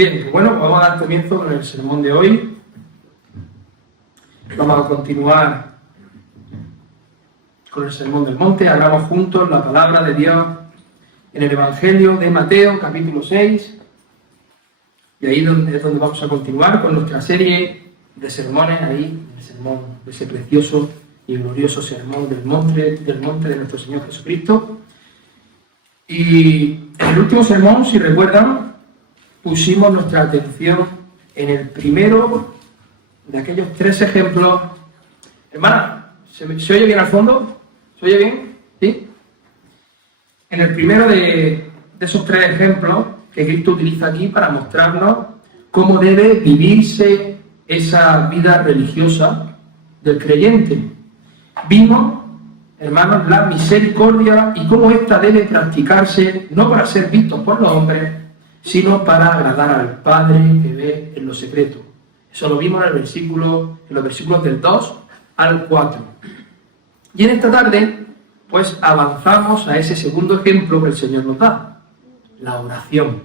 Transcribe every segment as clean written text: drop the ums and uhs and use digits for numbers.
Bien, pues bueno, vamos a dar comienzo con el sermón de hoy. Vamos a continuar con el sermón del monte. Abramos juntos la palabra de Dios en el Evangelio de Mateo, capítulo 6. Y ahí es donde vamos a continuar con nuestra serie de sermones, ahí, el sermón, ese precioso y glorioso sermón del monte de nuestro Señor Jesucristo. Y en el último sermón, si recuerdan, pusimos nuestra atención en el primero de aquellos 3 ejemplos. Hermana, ¿se oye bien al fondo? ¿Se oye bien? ¿Sí? En el primero de esos 3 ejemplos que Cristo utiliza aquí para mostrarnos cómo debe vivirse esa vida religiosa del creyente. Vimos, hermanos, la misericordia y cómo ésta debe practicarse no para ser vistos por los hombres, sino para agradar al Padre que ve en lo secreto. Eso lo vimos en los versículos del 2 al 4. Y en esta tarde, pues avanzamos a ese segundo ejemplo que el Señor nos da, la oración.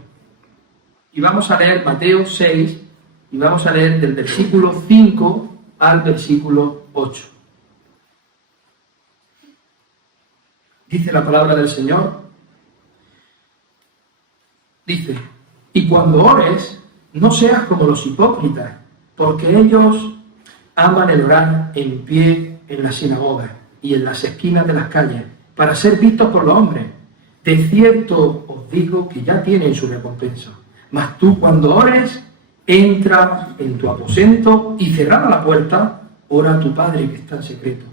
Y vamos a leer Mateo 6, y vamos a leer del versículo 5 al versículo 8. Dice la palabra del Señor. Dice: y cuando ores, no seas como los hipócritas, porque ellos aman el orar en pie en las sinagogas y en las esquinas de las calles, para ser vistos por los hombres. De cierto os digo que ya tienen su recompensa. Mas tú, cuando ores, entra en tu aposento y cerrada la puerta, ora a tu Padre que está en secreto.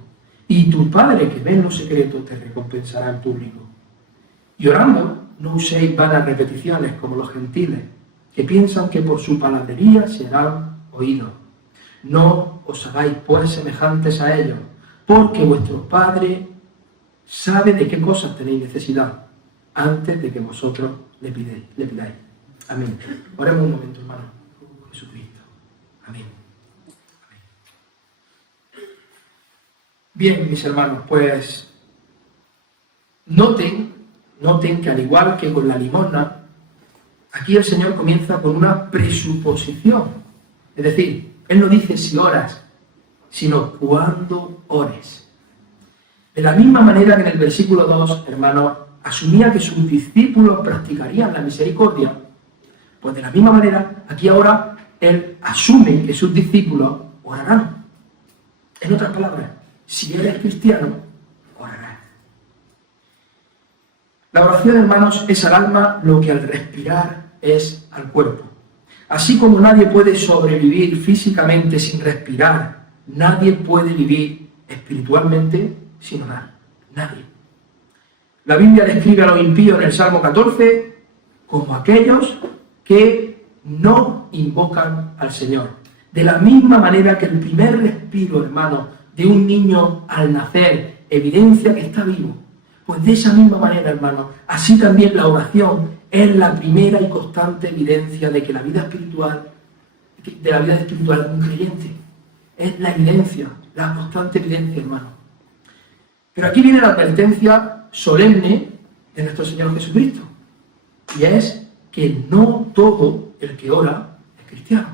Y tu Padre que ve en lo secreto te recompensará en público. Y orando, no uséis vanas repeticiones como los gentiles, que piensan que por su palabrería serán oídos. No os hagáis pues semejantes a ellos, porque vuestro Padre sabe de qué cosas tenéis necesidad, antes de que vosotros le pidáis. Amén. Oremos un momento, hermano. Jesucristo. Amén. Bien, mis hermanos, pues noten que al igual que con la limosna, aquí el Señor comienza con una presuposición. Es decir, Él no dice si oras, sino cuando ores. De la misma manera que en el versículo 2, hermanos, asumía que sus discípulos practicarían la misericordia, pues de la misma manera, aquí ahora Él asume que sus discípulos orarán. En otras palabras, si eres cristiano, orarás. La oración, hermanos, es al alma lo que al respirar es al cuerpo. Así como nadie puede sobrevivir físicamente sin respirar, nadie puede vivir espiritualmente sin orar. Nadie. La Biblia describe a los impíos en el Salmo 14 como aquellos que no invocan al Señor. De la misma manera que el primer respiro, hermano, de un niño al nacer evidencia que está vivo, pues de esa misma manera, hermano, así también la oración es la primera y constante evidencia de que la vida espiritual, de un creyente. Es la evidencia, la constante evidencia, hermano. Pero aquí viene la advertencia solemne de nuestro Señor Jesucristo, y es que no todo el que ora es cristiano.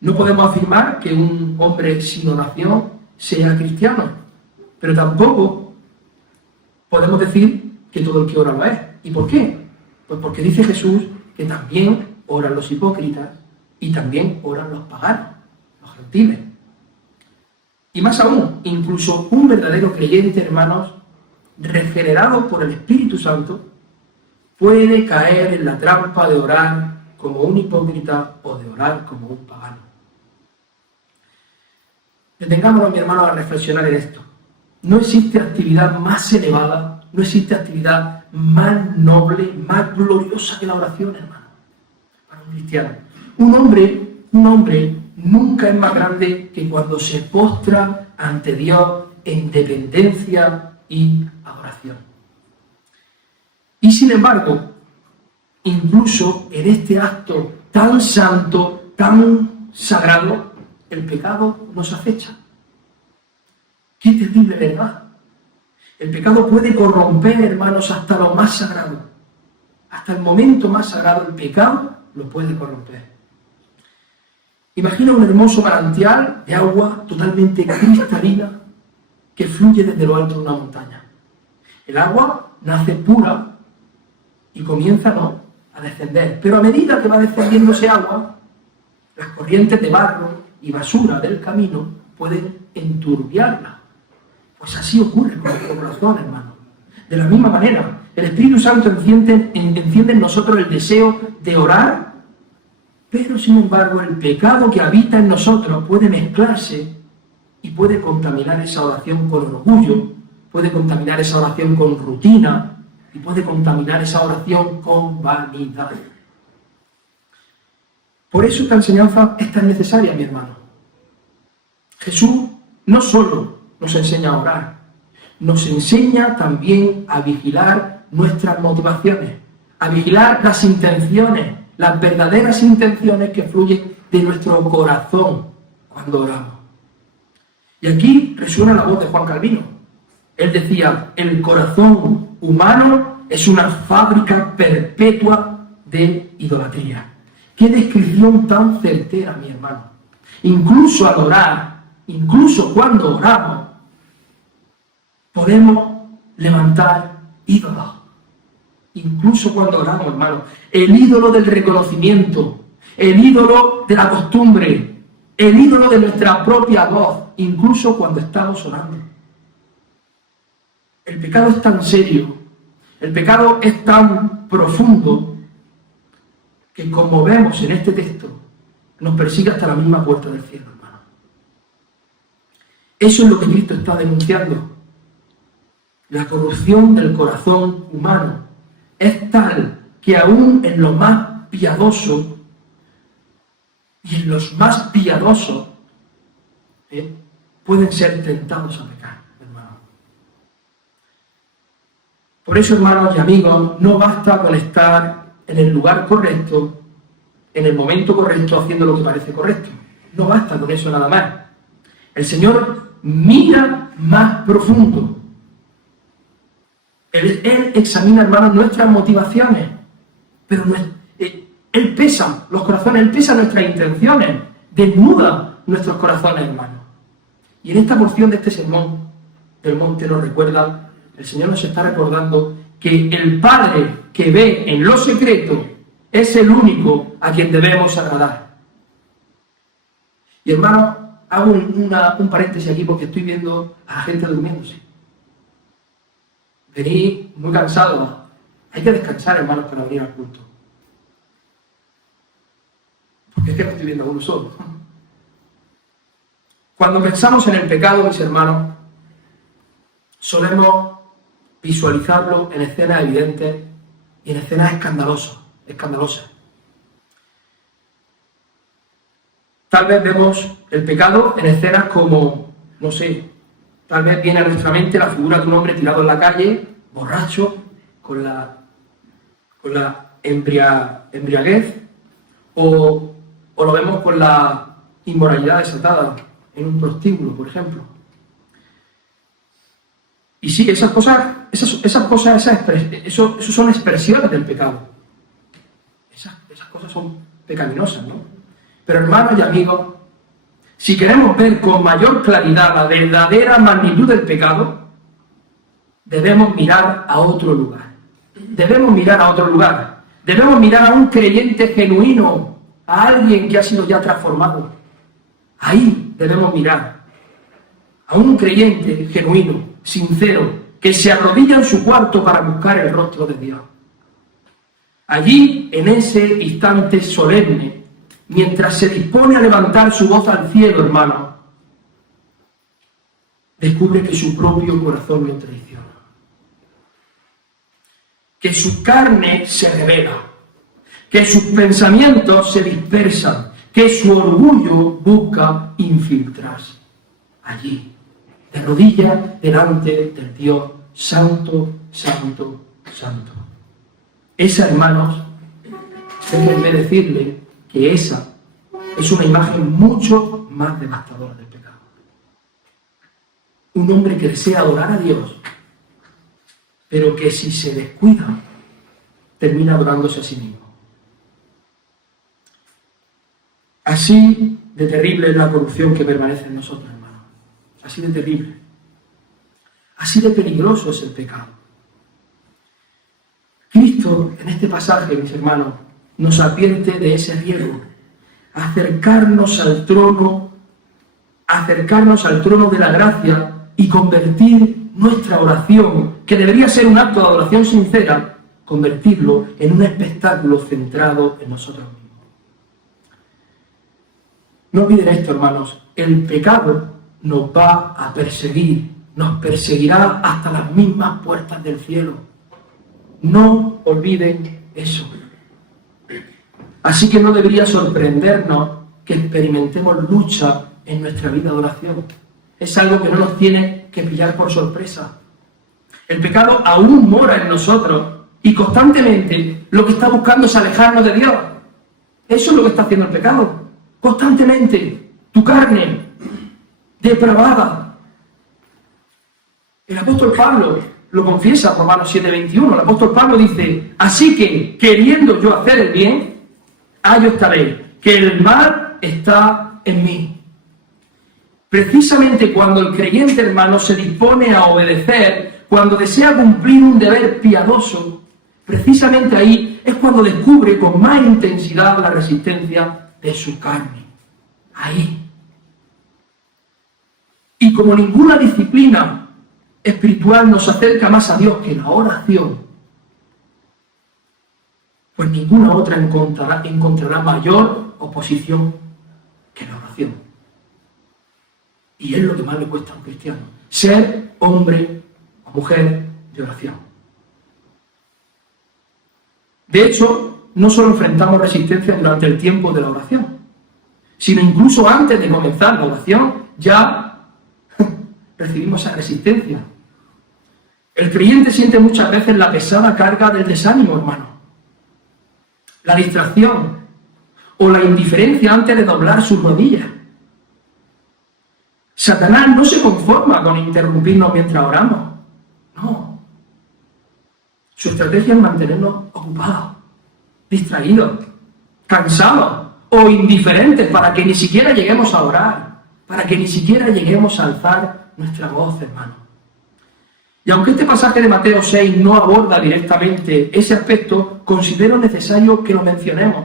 No podemos afirmar que un hombre sin oración sea cristiano, pero tampoco podemos decir que todo el que ora lo es. ¿Y por qué? Pues porque dice Jesús que también oran los hipócritas y también oran los paganos, los gentiles. Y más aún, incluso un verdadero creyente, hermanos, regenerado por el Espíritu Santo, puede caer en la trampa de orar como un hipócrita o de orar como un pagano. Detengámonos, mi hermano, a reflexionar en esto. No existe actividad más elevada, no existe actividad más noble, más gloriosa que la oración, hermano, para un cristiano. Un hombre nunca es más grande que cuando se postra ante Dios en dependencia y adoración. Y sin embargo, incluso en este acto tan santo, tan sagrado, el pecado nos acecha. Qué terrible, ¿verdad? El pecado puede corromper, hermanos, hasta lo más sagrado. Hasta el momento más sagrado, el pecado lo puede corromper. Imagina un hermoso manantial de agua totalmente cristalina que fluye desde lo alto de una montaña. El agua nace pura y comienza a descender, pero a medida que va descendiendo ese agua, las corrientes de barro y basura del camino pueden enturbiarla. Pues así ocurre con nuestro corazón, hermano. De la misma manera, el Espíritu Santo enciende en nosotros el deseo de orar, pero sin embargo el pecado que habita en nosotros puede mezclarse y puede contaminar esa oración con orgullo, puede contaminar esa oración con rutina y puede contaminar esa oración con vanidad. Por eso esta enseñanza es tan necesaria, mi hermano. Jesús no solo nos enseña a orar, nos enseña también a vigilar nuestras motivaciones, a vigilar las intenciones, las verdaderas intenciones que fluyen de nuestro corazón cuando oramos. Y aquí resuena la voz de Juan Calvino. Él decía, el corazón humano es una fábrica perpetua de idolatría. ¡Qué descripción tan certera, mi hermano! Incluso al orar, incluso cuando oramos, podemos levantar ídolos. Incluso cuando oramos, hermano. El ídolo del reconocimiento, el ídolo de la costumbre, el ídolo de nuestra propia voz, incluso cuando estamos orando. El pecado es tan serio, el pecado es tan profundo, que como vemos en este texto, nos persigue hasta la misma puerta del cielo, hermano. Eso es lo que Cristo está denunciando. La corrupción del corazón humano es tal que aún en lo más piadoso y en los más piadosos pueden ser tentados a pecar, hermano. Por eso, hermanos y amigos, no basta con estar en el lugar correcto, en el momento correcto, haciendo lo que parece correcto. No basta con eso nada más. El Señor mira más profundo. Él examina, hermanos, nuestras motivaciones, pero Él pesa los corazones, Él pesa nuestras intenciones, desnuda nuestros corazones, hermanos. Y en esta porción de este sermón del monte nos recuerda, el Señor nos está recordando que el Padre que ve en lo secreto es el único a quien debemos agradar. Y hermanos, hago un paréntesis aquí porque estoy viendo a la gente durmiéndose. Venís muy cansados. Hay que descansar, hermanos, para venir al culto. Porque es que no estoy viendo a uno solo. Cuando pensamos en el pecado, mis hermanos, solemos visualizarlo en escenas evidentes y en escenas escandalosas. Tal vez vemos el pecado en escenas como, no sé, tal vez viene a nuestra mente la figura de un hombre tirado en la calle, borracho, con la embriaguez, o lo vemos con la inmoralidad desatada en un prostíbulo, por ejemplo. Y sí, esas son expresiones del pecado. Esas cosas son pecaminosas, ¿no? Pero hermanos y amigos, si queremos ver con mayor claridad la verdadera magnitud del pecado, debemos mirar a otro lugar. Debemos mirar a un creyente genuino, a alguien que ha sido ya transformado. Ahí debemos mirar a un creyente genuino, sincero, que se arrodilla en su cuarto para buscar el rostro de Dios. Allí, en ese instante solemne, mientras se dispone a levantar su voz al cielo, hermano, descubre que su propio corazón lo traiciona. Que su carne se revela, que sus pensamientos se dispersan, que su orgullo busca infiltrarse allí, de rodillas delante del Dios santo, santo, santo. Esa, hermanos, déjenme decirle que esa es una imagen mucho más devastadora del pecado. Un hombre que desea adorar a Dios, pero que si se descuida, termina adorándose a sí mismo. Así de terrible es la corrupción que permanece en nosotros, hermanos. Así de terrible. Así de peligroso es el pecado. Cristo, en este pasaje, mis hermanos, nos advierte de ese riesgo. Acercarnos al trono de la gracia y convertir nuestra oración, que debería ser un acto de adoración sincera, convertirlo en un espectáculo centrado en nosotros mismos. No olviden esto, hermanos, el pecado nos va a perseguir, nos perseguirá hasta las mismas puertas del cielo. No olviden eso. Así que no debería sorprendernos que experimentemos lucha en nuestra vida de oración. Es algo que no nos tiene que pillar por sorpresa. El pecado aún mora en nosotros y constantemente lo que está buscando es alejarnos de Dios. Eso es lo que está haciendo el pecado. Constantemente, tu carne depravada. El apóstol Pablo lo confiesa en Romanos 7:21. El apóstol Pablo dice: así que, queriendo yo hacer el bien, hallo esta ley, que el mal está en mí. Precisamente cuando el creyente, hermano, se dispone a obedecer, cuando desea cumplir un deber piadoso, precisamente ahí es cuando descubre con más intensidad la resistencia de su carne. Ahí. Y como ninguna disciplina espiritual nos acerca más a Dios que la oración, pues ninguna otra encontrará mayor oposición que la oración. Y es lo que más le cuesta a un cristiano: ser hombre o mujer de oración. De hecho, no solo enfrentamos resistencia durante el tiempo de la oración, sino incluso antes de comenzar la oración ya recibimos esa resistencia. El creyente siente muchas veces la pesada carga del desánimo, hermano, la distracción o la indiferencia antes de doblar sus rodillas. Satanás no se conforma con interrumpirnos mientras oramos. No. Su estrategia es mantenernos ocupados, distraídos, cansados o indiferentes para que ni siquiera lleguemos a orar, para que ni siquiera lleguemos a alzar nuestra voz, hermano. Y aunque este pasaje de Mateo 6 no aborda directamente ese aspecto, considero necesario que lo mencionemos,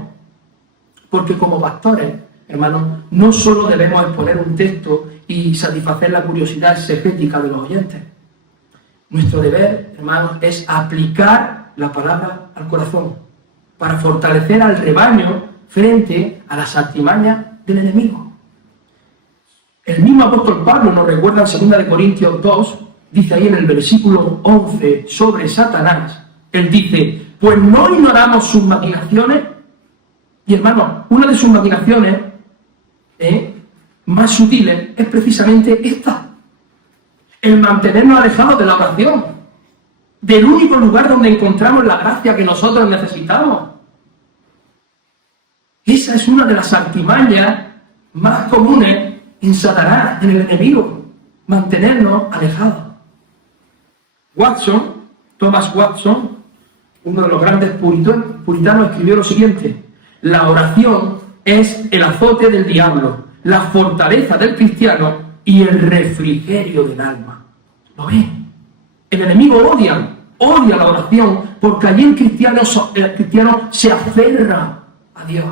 porque como pastores, hermanos, no solo debemos exponer un texto y satisfacer la curiosidad exegética de los oyentes. Nuestro deber, hermanos, es aplicar la palabra al corazón para fortalecer al rebaño frente a las artimañas del enemigo. El mismo apóstol Pablo nos recuerda en 2 Corintios 2, dice ahí en el versículo 11 sobre Satanás. Él dice: pues no ignoramos sus maquinaciones. Y hermanos, una de sus maquinaciones más sutiles es precisamente esta: el mantenernos alejados de la oración, del único lugar donde encontramos la gracia que nosotros necesitamos. Esa es una de las artimañas más comunes en Satanás, en el enemigo: mantenernos alejados. Thomas Watson, uno de los grandes puritanos, escribió lo siguiente: la oración es el azote del diablo, la fortaleza del cristiano y el refrigerio del alma. ¿Lo ven? El enemigo odia la oración, porque allí el cristiano se aferra a Dios.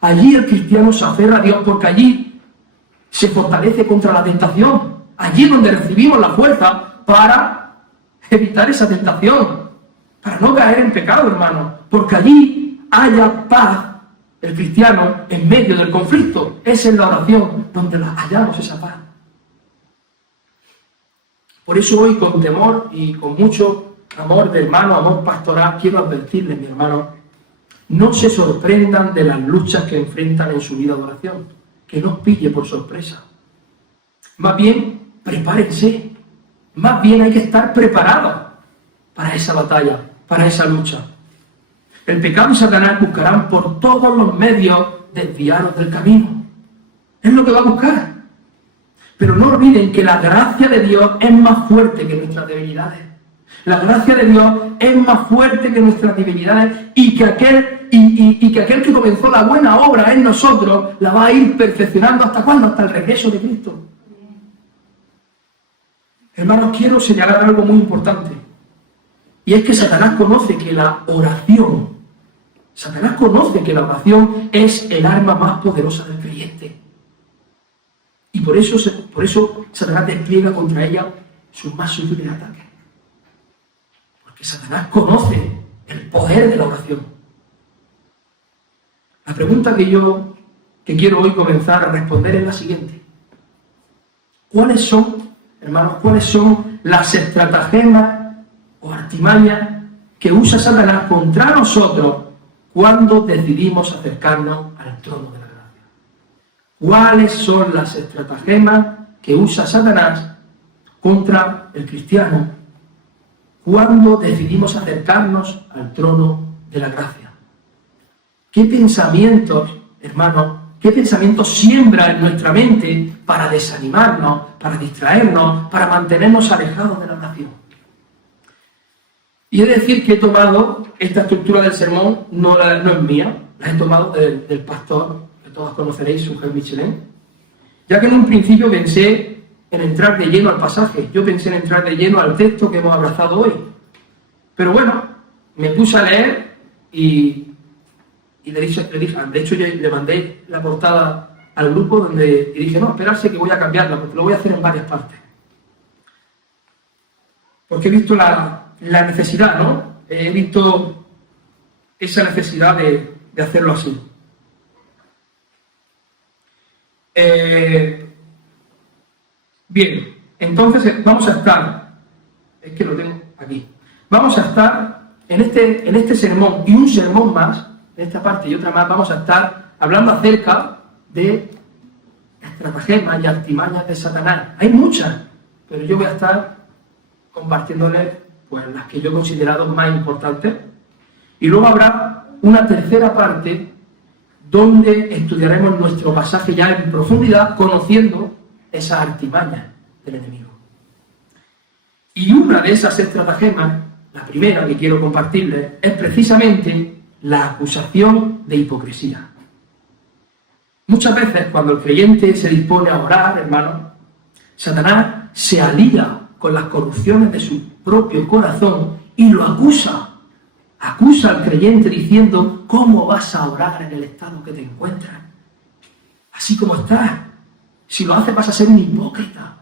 Allí el cristiano se aferra a Dios porque allí se fortalece contra la tentación. Allí es donde recibimos la fuerza para evitar esa tentación, para no caer en pecado, hermano, porque allí haya paz. El cristiano, en medio del conflicto, es en la oración donde hallamos esa paz. Por eso hoy, con temor y con mucho amor de hermano, amor pastoral, quiero advertirles, mi hermano, no se sorprendan de las luchas que enfrentan en su vida de oración, que no os pille por sorpresa. Más bien, prepárense. Más bien hay que estar preparados para esa batalla, para esa lucha. El pecado y Satanás buscarán por todos los medios desviaros del camino. Es lo que va a buscar. Pero no olviden que la gracia de Dios es más fuerte que nuestras debilidades. La gracia de Dios es más fuerte que nuestras debilidades y que aquel que comenzó la buena obra en nosotros la va a ir perfeccionando. ¿Hasta cuándo? Hasta el regreso de Cristo. Hermanos, quiero señalar algo muy importante. Y es que Satanás conoce que la oración es el arma más poderosa del creyente. Y por eso Satanás despliega contra ella sus más sutiles ataques. Porque Satanás conoce el poder de la oración. La pregunta que quiero hoy comenzar a responder es la siguiente. ¿Cuáles son, hermanos, las estratagemas o artimañas que usa Satanás contra nosotros cuando decidimos acercarnos al trono de la gracia? ¿Cuáles son las estratagemas que usa Satanás contra el cristiano cuando decidimos acercarnos al trono de la gracia? ¿Qué pensamientos, hermanos, siembra en nuestra mente para desanimarnos, para distraernos, para mantenernos alejados de la oración? Y he de decir que he tomado esta estructura del sermón, no es mía, la he tomado del pastor, que todos conoceréis, Sungel Michelin, ya que en un principio pensé en entrar de lleno al pasaje, yo pensé en entrar de lleno al texto que hemos abrazado hoy. Pero bueno, me puse a leer y le dije, de hecho yo le mandé la portada al grupo y dije, no, esperarse que voy a cambiarla, porque lo voy a hacer en varias partes. Porque he visto la necesidad, ¿no? He visto esa necesidad de hacerlo así. Bien, entonces vamos a estar, es que lo tengo aquí, vamos a estar en este sermón y un sermón más, en esta parte y otra más, vamos a estar hablando acerca de estratagemas y artimañas de Satanás. Hay muchas, pero yo voy a estar compartiéndoles pues las que yo he considerado más importantes. Y luego habrá una tercera parte donde estudiaremos nuestro pasaje ya en profundidad, conociendo esas artimañas del enemigo. Y una de esas estratagemas, la primera que quiero compartirles, es precisamente la acusación de hipocresía. Muchas veces cuando el creyente se dispone a orar, hermano, Satanás se alía con las corrupciones de su propio corazón y lo acusa al creyente diciendo, ¿cómo vas a orar en el estado que te encuentras? Así como estás. Si lo haces vas a ser un hipócrita.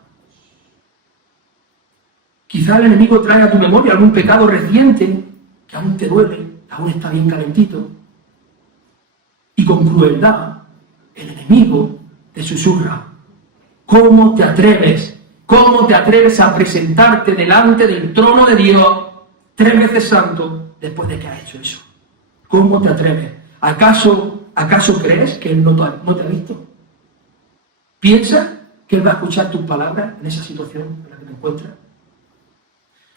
Quizá el enemigo trae a tu memoria algún pecado reciente que aún te duele, aún está bien calentito. Y con crueldad el enemigo te susurra, ¿cómo te atreves? ¿Cómo te atreves a presentarte delante del trono de Dios 3 veces santo después de que has hecho eso? ¿Cómo te atreves? ¿Acaso crees que Él no te ha visto? ¿Piensas que Él va a escuchar tus palabras en esa situación en la que te encuentras?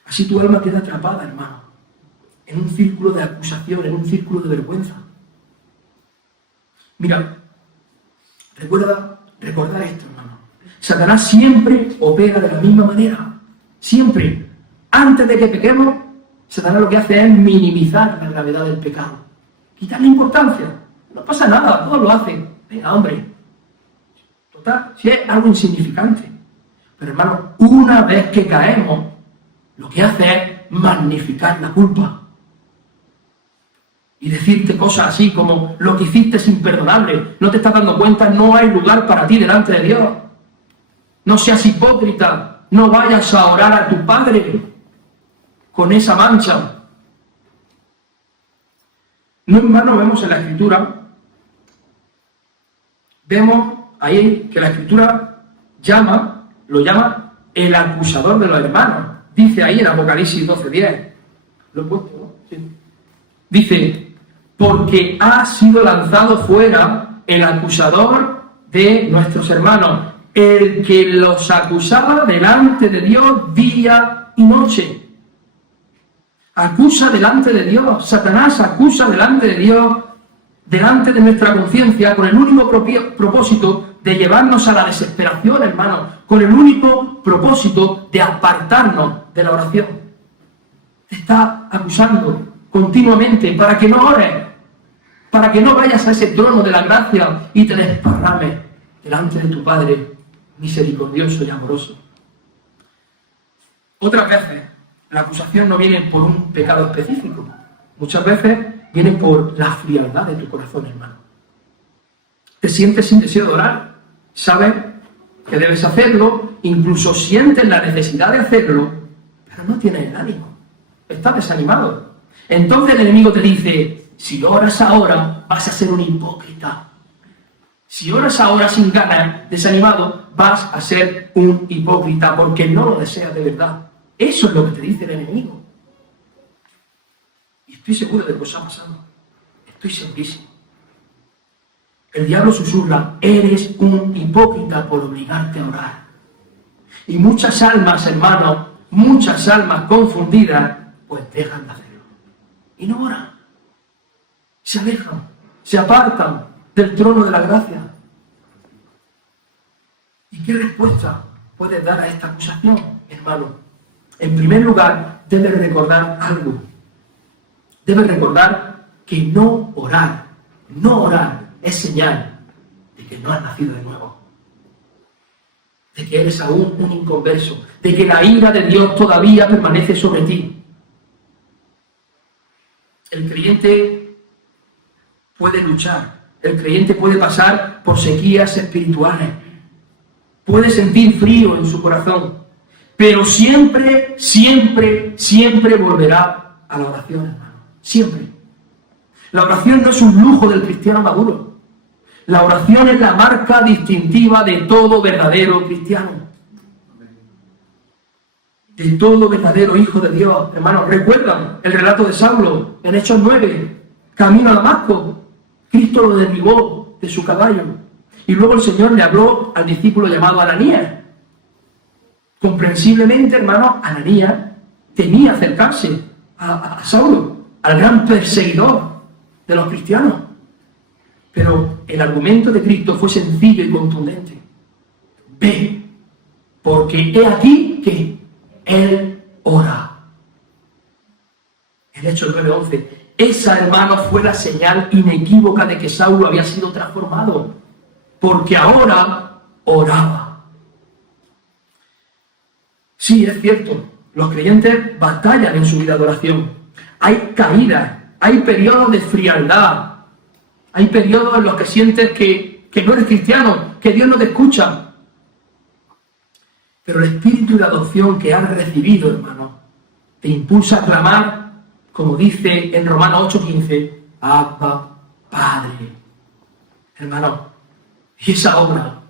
Así tu alma queda atrapada, hermano, en un círculo de acusación, en un círculo de vergüenza. Mira, recordar esto, hermano. Satanás siempre opera de la misma manera. Siempre. Antes de que pequemos, Satanás lo que hace es minimizar la gravedad del pecado. Quitarle importancia. No pasa nada, todos lo hacen. Venga, hombre. Total, si es algo insignificante. Pero hermano, una vez que caemos, lo que hace es magnificar la culpa. Y decirte cosas así como, lo que hiciste es imperdonable, no te estás dando cuenta, no hay lugar para ti delante de Dios. No seas hipócrita, no vayas a orar a tu Padre con esa mancha. No en vano vemos en la Escritura, vemos ahí que la Escritura lo llama el acusador de los hermanos. Dice ahí en Apocalipsis 12:10. Lo he puesto, ¿no? Sí. Dice, porque ha sido lanzado fuera el acusador de nuestros hermanos, el que los acusaba delante de Dios día y noche. Acusa delante de Dios, Satanás acusa delante de Dios, delante de nuestra conciencia, con el único propósito de llevarnos a la desesperación, hermano, con el único propósito de apartarnos de la oración. te está acusando continuamente para que no ores, para que no vayas a ese trono de la gracia y te desparrames delante de tu Padre misericordioso y amoroso. Otras veces la acusación no viene por un pecado específico, muchas veces viene por la frialdad de tu corazón, hermano. Te sientes sin deseo de orar, sabes que debes hacerlo, incluso sientes la necesidad de hacerlo, pero no tienes el ánimo, estás desanimado. Entonces el enemigo te dice, si oras ahora vas a ser un hipócrita. Si oras ahora sin ganas, desanimado, vas a ser un hipócrita porque no lo deseas de verdad. Eso es lo que te dice el enemigo. Y estoy seguro de que os ha pasado. Estoy segurísimo. El diablo susurra, eres un hipócrita por obligarte a orar. Y muchas almas, hermanos, muchas almas confundidas, pues dejan de hacerlo. Y no oran. Se alejan, se apartan del trono de la gracia. ¿Y qué respuesta puedes dar a esta acusación, hermano? En primer lugar, debes recordar algo. Debes recordar que no orar es señal de que no has nacido de nuevo, de que eres aún un inconverso, de que la ira de Dios todavía permanece sobre ti. El creyente puede luchar, el creyente puede pasar por sequías espirituales, puede sentir frío en su corazón, pero siempre, siempre, siempre volverá a la oración, hermano. Siempre. La oración no es un lujo del cristiano maduro. La oración es la marca distintiva de todo verdadero cristiano. De todo verdadero hijo de Dios. Hermanos, ¿recuerdan el relato de Saulo en Hechos 9? Camino a Damasco. Cristo lo derribó de su caballo. Y luego el Señor le habló al discípulo llamado Ananías. Comprensiblemente, hermano, Ananías temía acercarse a Saulo, al gran perseguidor de los cristianos. Pero el argumento de Cristo fue sencillo y contundente. Ve, porque he aquí que Él ora. En Hechos 9:11, esa, hermano, fue la señal inequívoca de que Saulo había sido transformado, porque ahora oraba. Sí, es cierto, los creyentes batallan en su vida de oración. Hay caídas, hay periodos de frialdad, hay periodos en los que sientes que no eres cristiano, que Dios no te escucha. Pero el espíritu de adopción que has recibido, hermano, te impulsa a clamar, como dice en Romanos 8:15, Abba, Padre. Hermano, y esa obra,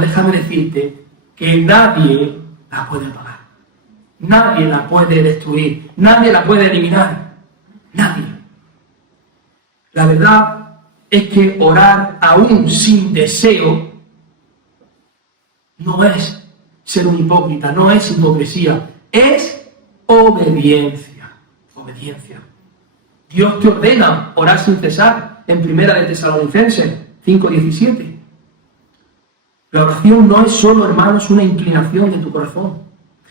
déjame decirte, que nadie la puede pagar. Nadie la puede destruir, nadie la puede eliminar. Nadie. La verdad es que orar aún sin deseo no es ser un hipócrita, no es hipocresía, es obediencia. Obediencia. Dios te ordena orar sin cesar en 1 de Tesalonicenses 5:17. La oración no es solo, hermanos, una inclinación de tu corazón,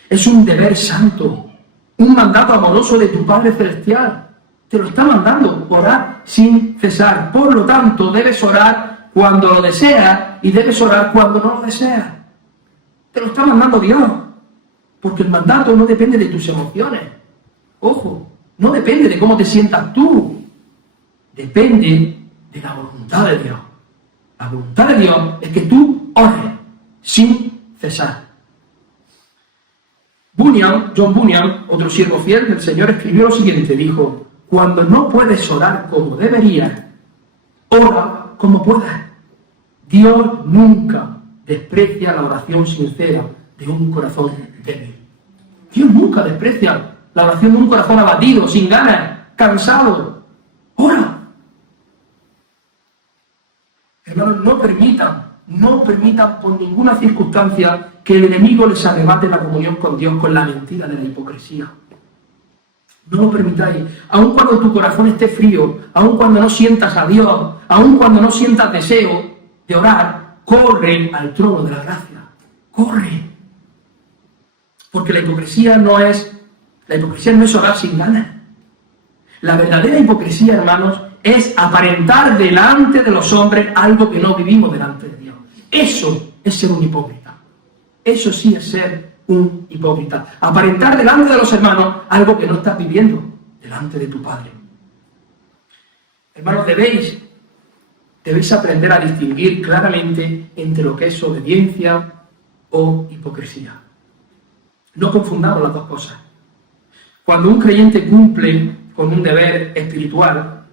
es un deber santo, un mandato amoroso de tu Padre Celestial. Te lo está mandando, orar sin cesar. Por lo tanto, debes orar cuando lo deseas y debes orar cuando no lo deseas. Te lo está mandando Dios, porque el mandato no depende de tus emociones. Ojo, no depende de cómo te sientas tú. Depende de la voluntad de Dios. La voluntad de Dios es que tú ores sin cesar. John Bunyan, otro siervo fiel del Señor, escribió lo siguiente, dijo: cuando no puedes orar como deberías, ora como puedas. Dios nunca desprecia la oración sincera de un corazón débil. Dios nunca desprecia la oración de un corazón abatido, sin ganas, cansado. Ora. Hermanos, no permitan por ninguna circunstancia que el enemigo les arrebate la comunión con Dios con la mentira de la hipocresía. No lo permitáis. Aun cuando tu corazón esté frío, aun cuando no sientas a Dios, aun cuando no sientas deseo de orar, corre al trono de la gracia. Corre. Porque la hipocresía no es La hipocresía no es orar sin ganas. La verdadera hipocresía, hermanos, es aparentar delante de los hombres algo que no vivimos delante de Dios. Eso es ser un hipócrita. Eso sí es ser un hipócrita. Aparentar delante de los hermanos algo que no estás viviendo delante de tu Padre. Hermanos, debéis aprender a distinguir claramente entre lo que es obediencia o hipocresía. No confundamos las dos cosas. Cuando un creyente cumple con un deber espiritual,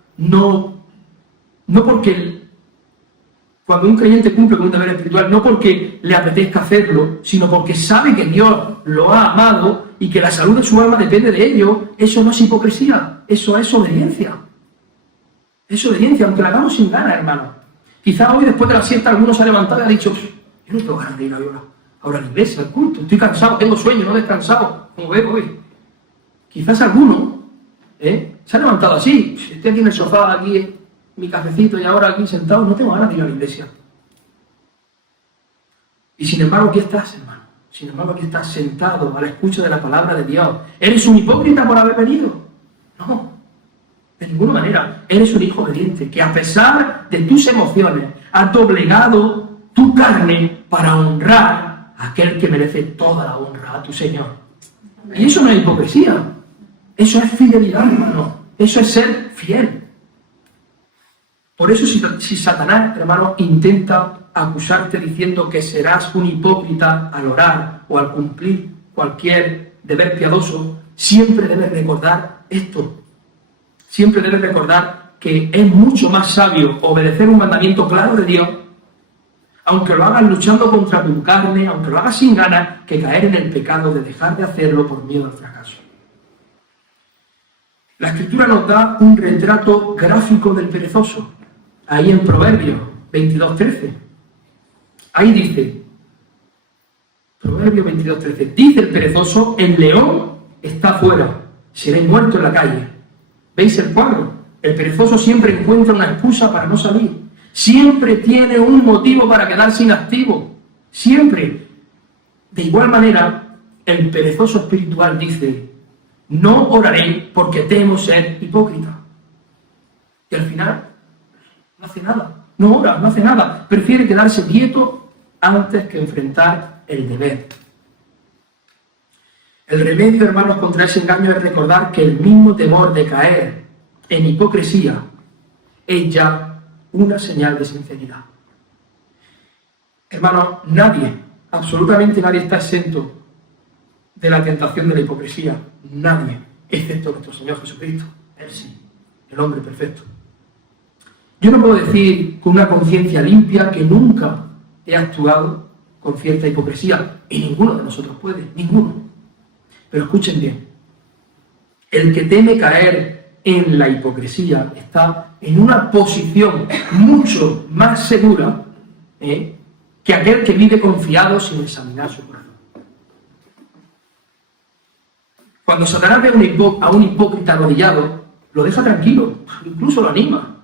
cuando un creyente cumple con un deber espiritual, no porque le apetezca hacerlo, sino porque sabe que Dios lo ha amado y que la salud de su alma depende de ello, eso no es hipocresía, eso es obediencia. Es obediencia, aunque la hagamos sin ganas, hermano. Quizá hoy, después de la siesta, alguno se ha levantado y ha dicho, yo no tengo ganas de ir ahora a la iglesia, al culto, estoy cansado, tengo sueño, no he descansado, como veo hoy. Quizás alguno se ha levantado así, estoy aquí en el sofá, aquí en mi cafecito y ahora aquí sentado, no tengo ganas de ir a la iglesia. Y sin embargo, aquí estás, hermano. Sin embargo, aquí estás sentado a la escucha de la palabra de Dios. ¿Eres un hipócrita por haber venido? No, de ninguna manera. Eres un hijo obediente que a pesar de tus emociones has doblegado tu carne para honrar a aquel que merece toda la honra, a tu Señor. Y eso no es hipocresía. Eso es fidelidad, hermano. Eso es ser fiel. Por eso si Satanás, hermano, intenta acusarte diciendo que serás un hipócrita al orar o al cumplir cualquier deber piadoso, siempre debes recordar esto. Siempre debes recordar que es mucho más sabio obedecer un mandamiento claro de Dios, aunque lo hagas luchando contra tu carne, aunque lo hagas sin ganas, que caer en el pecado de dejar de hacerlo por miedo al fracaso. La Escritura nos da un retrato gráfico del perezoso, ahí en Proverbios 22:13. Ahí dice, Proverbios 22:13, dice el perezoso, el león está afuera, seré muerto en la calle. ¿Veis el cuadro? El perezoso siempre encuentra una excusa para no salir. Siempre tiene un motivo para quedarse inactivo. Siempre. De igual manera, el perezoso espiritual dice, no oraré porque temo ser hipócrita. Y al final, no hace nada. No ora, no hace nada. Prefiere quedarse quieto antes que enfrentar el deber. El remedio, hermanos, contra ese engaño es recordar que el mismo temor de caer en hipocresía es ya una señal de sinceridad. Hermanos, nadie, absolutamente nadie está exento de la tentación de la hipocresía. Nadie, excepto nuestro Señor Jesucristo. Él sí, el hombre perfecto. Yo no puedo decir con una conciencia limpia que nunca he actuado con cierta hipocresía, y ninguno de nosotros puede, ninguno. Pero escuchen bien, el que teme caer en la hipocresía está en una posición mucho más segura que aquel que vive confiado sin examinar su corazón. Cuando Satanás ve a un hipócrita arrodillado, lo deja tranquilo, incluso lo anima.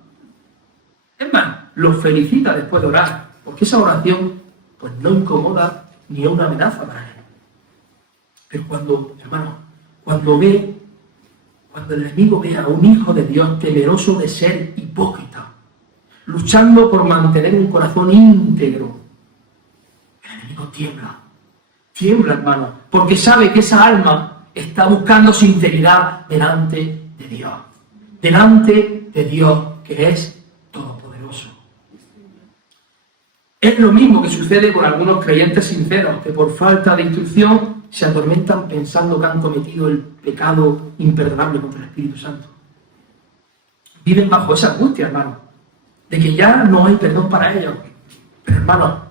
Es más, lo felicita después de orar, porque esa oración pues no incomoda ni es una amenaza para él. Pero cuando, hermano, cuando el enemigo ve a un hijo de Dios temeroso de ser hipócrita, luchando por mantener un corazón íntegro, el enemigo tiembla, hermano, porque sabe que esa alma está buscando sinceridad delante de Dios, que es todopoderoso. Es lo mismo que sucede con algunos creyentes sinceros, que por falta de instrucción se atormentan pensando que han cometido el pecado imperdonable contra el Espíritu Santo. Viven bajo esa angustia, hermano, de que ya no hay perdón para ellos. Pero, hermano,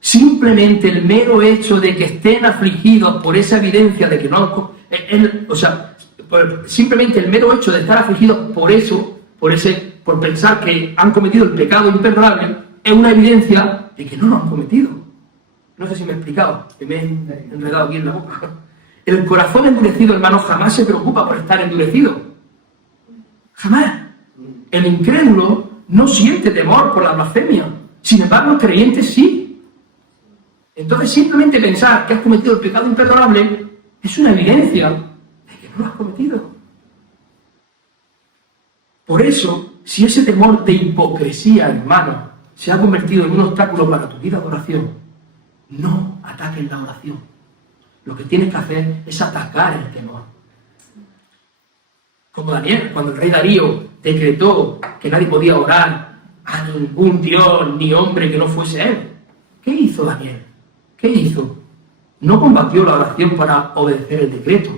simplemente el mero hecho de que estén afligidos por esa evidencia de que no... simplemente el mero hecho de estar afligidos por eso, por pensar que han cometido el pecado imperdonable, es una evidencia de que no lo han cometido. No sé si me he explicado, que me he enredado aquí en la boca. El corazón endurecido, hermano, jamás se preocupa por estar endurecido. Jamás. El incrédulo no siente temor por la blasfemia. Sin embargo, el creyente sí. Entonces, simplemente pensar que has cometido el pecado imperdonable es una evidencia de que no lo has cometido. Por eso, si ese temor de hipocresía, hermano, se ha convertido en un obstáculo para tu vida de oración, no ataques la oración. Lo que tienes que hacer es atacar el temor. Como Daniel, cuando el rey Darío decretó que nadie podía orar a ningún dios ni hombre que no fuese él. ¿Qué hizo Daniel? ¿Qué hizo? No combatió la oración para obedecer el decreto.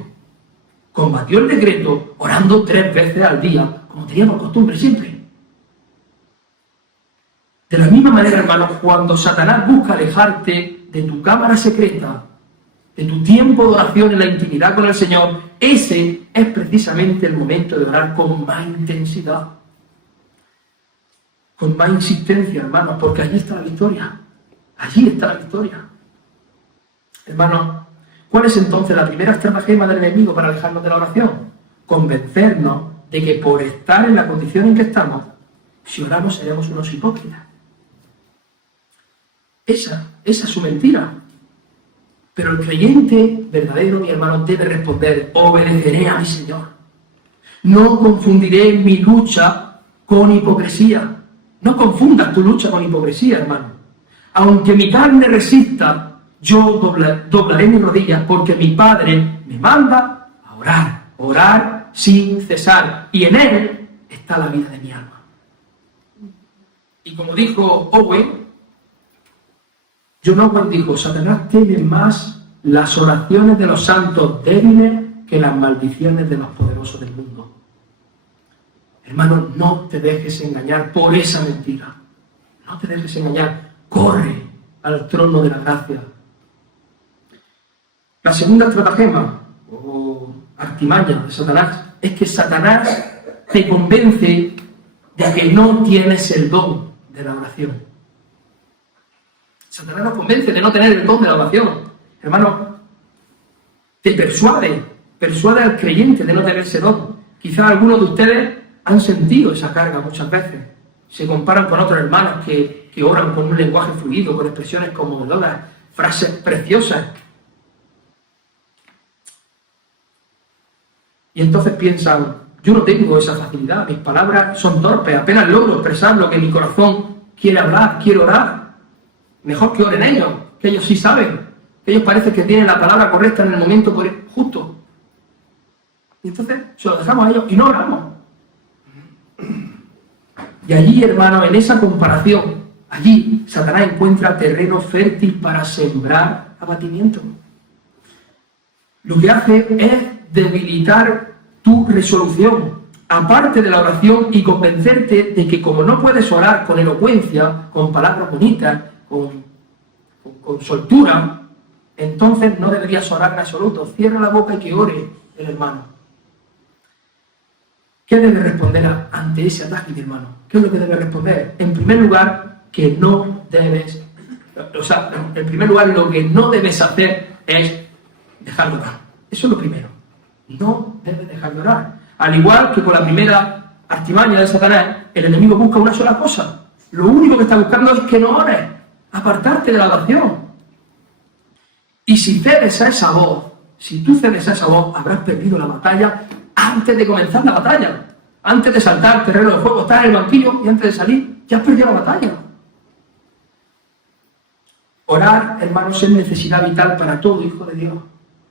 Combatió el decreto orando 3 veces al día, como tenía por costumbre siempre. De la misma manera, hermanos, cuando Satanás busca alejarte de tu cámara secreta, de tu tiempo de oración en la intimidad con el Señor, ese es precisamente el momento de orar con más intensidad, con más insistencia, hermanos, porque allí está la victoria. Allí está la victoria. Hermanos, ¿cuál es entonces la primera estratagema del enemigo para alejarnos de la oración? Convencernos de que por estar en la condición en que estamos, si oramos seremos unos hipócritas. Esa es su mentira. Pero el creyente verdadero, mi hermano, debe responder: obedeceré a mi Señor. No confundiré mi lucha con hipocresía. No confundas tu lucha con hipocresía, hermano. Aunque mi carne resista, yo doblaré mis rodillas, porque mi Padre me manda a orar. Orar sin cesar. Y en Él está la vida de mi alma. Y como dijo Owen, John Owen dijo: Satanás teme más las oraciones de los santos débiles que las maldiciones de los poderosos del mundo. Hermano, no te dejes engañar por esa mentira. No te dejes engañar. Corre al trono de la gracia. La segunda estratagema o artimaña de Satanás es que Satanás te convence de que no tienes el don de la oración. Satanás nos convence de no tener el don de la oración. Hermano, te persuade al creyente de no tener ese don. Quizás algunos de ustedes han sentido esa carga muchas veces. Se comparan con otros hermanos que oran con un lenguaje fluido, con expresiones conmovedoras, frases preciosas. Y entonces piensan: yo no tengo esa facilidad, mis palabras son torpes, apenas logro expresar lo que mi corazón quiere hablar, quiere orar. Mejor que oren ellos, que ellos sí saben, que ellos parecen que tienen la palabra correcta en el momento justo. Y entonces se lo dejamos a ellos y no oramos. Y allí, hermano, en esa comparación, allí Satanás encuentra terreno fértil para sembrar abatimiento. Lo que hace es debilitar tu resolución, aparte de la oración, y convencerte de que como no puedes orar con elocuencia, con palabras bonitas, con soltura, entonces no deberías orar en absoluto. Cierra la boca y que ore el hermano. ¿Qué debe responder ante ese ataque, mi hermano? ¿Qué es lo que debe responder? En primer lugar, que no debes... en primer lugar, lo que no debes hacer es dejar de orar. Eso es lo primero. No debes dejar de orar. Al igual que con la primera artimaña de Satanás, el enemigo busca una sola cosa. Lo único que está buscando es que no ores. Apartarte de la oración. Y si cedes a esa voz, si tú cedes a esa voz, habrás perdido la batalla antes de comenzar la batalla. Antes de saltar al terreno de juego, estás en el banquillo y antes de salir, ya has perdido la batalla. Orar, hermanos, es necesidad vital para todo hijo de Dios.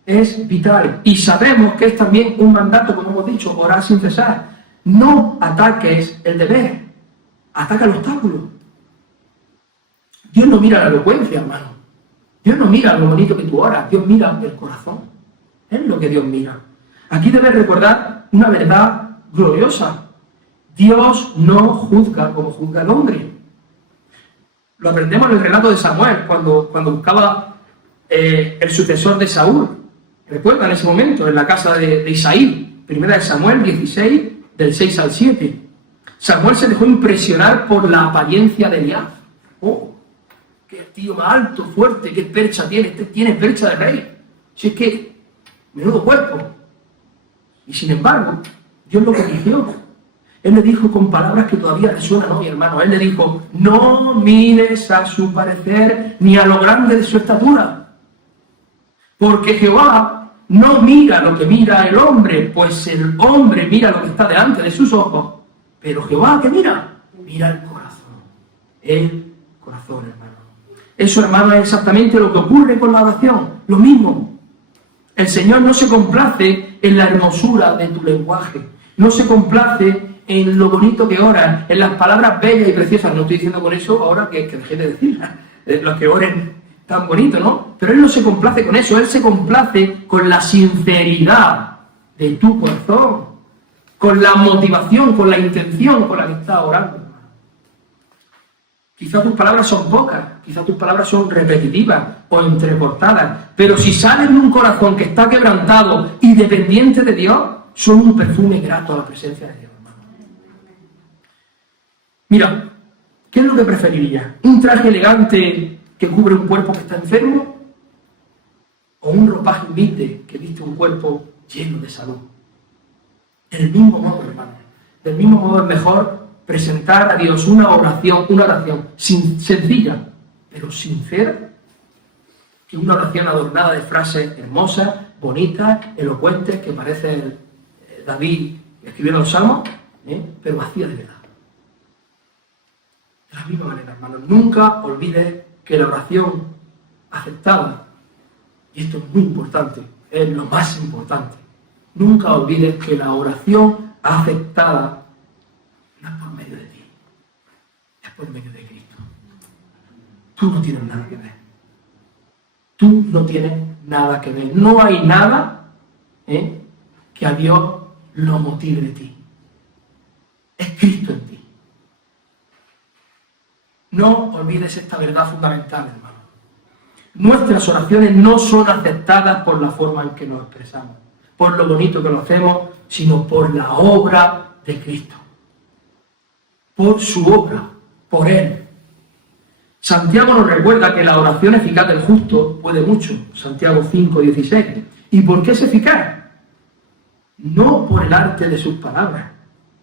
Es vital. Y sabemos que es también un mandato, como hemos dicho, orar sin cesar. No ataques el deber, ataca el obstáculo. Dios no mira la elocuencia, hermano. Dios no mira lo bonito que tú oras. Dios mira el corazón. Es lo que Dios mira. Aquí debes recordar una verdad gloriosa. Dios no juzga como juzga el hombre. Lo aprendemos en el relato de Samuel, cuando buscaba el sucesor de Saúl. Recuerda en ese momento, en la casa de Isaí. Primera de Samuel 16, del 6 al 7. Samuel se dejó impresionar por la apariencia de Eliab. ¡Oh! ¡Qué tío más alto, fuerte! ¡Qué percha tiene! Este tiene percha de rey. Si es que, menudo cuerpo. Y sin embargo, Dios lo corrigió. Él le dijo con palabras que todavía resuenan hoy, hermano. Él le dijo: no mires a su parecer ni a lo grande de su estatura, porque Jehová no mira lo que mira el hombre, pues el hombre mira lo que está delante de sus ojos, pero Jehová, ¿qué mira? Mira el corazón. El corazón, hermano. Eso, hermano, es exactamente lo que ocurre con la oración. Lo mismo. El Señor no se complace en la hermosura de tu lenguaje. No se complace en lo bonito que oras, en las palabras bellas y preciosas. No estoy diciendo con eso ahora que dejé de decirlas. Los que oren tan bonito, ¿no? Pero Él no se complace con eso. Él se complace con la sinceridad de tu corazón, con la motivación, con la intención con la que estás orando. Quizás tus palabras son pocas, quizás tus palabras son repetitivas o entrecortadas, pero si salen de un corazón que está quebrantado y dependiente de Dios, son un perfume grato a la presencia de Dios, hermano. Mira, ¿qué es lo que preferirías? ¿Un traje elegante que cubre un cuerpo que está enfermo? ¿O un ropaje humilde que viste un cuerpo lleno de salud? Del mismo modo, hermano, del mismo modo es mejor presentar a Dios una oración sencilla, pero sincera, que una oración adornada de frases hermosas, bonitas, elocuentes, que parece David escribiendo los salmos, pero vacía de verdad. De la misma manera, hermano, nunca olvides que la oración aceptada, y esto es muy importante, es lo más importante, nunca olvides que la oración aceptada no es por medio de ti, es por medio de Cristo. Tú no tienes nada que ver. Tú no tienes nada que ver. No hay nada que a Dios lo motive de ti. Es Cristo en ti. No olvides esta verdad fundamental, hermano. Nuestras oraciones no son aceptadas por la forma en que nos expresamos, por lo bonito que lo hacemos, sino por la obra de Cristo. Por su obra, por Él. Santiago nos recuerda que la oración eficaz del justo puede mucho. Santiago 5:16. ¿Y por qué es eficaz? No por el arte de sus palabras,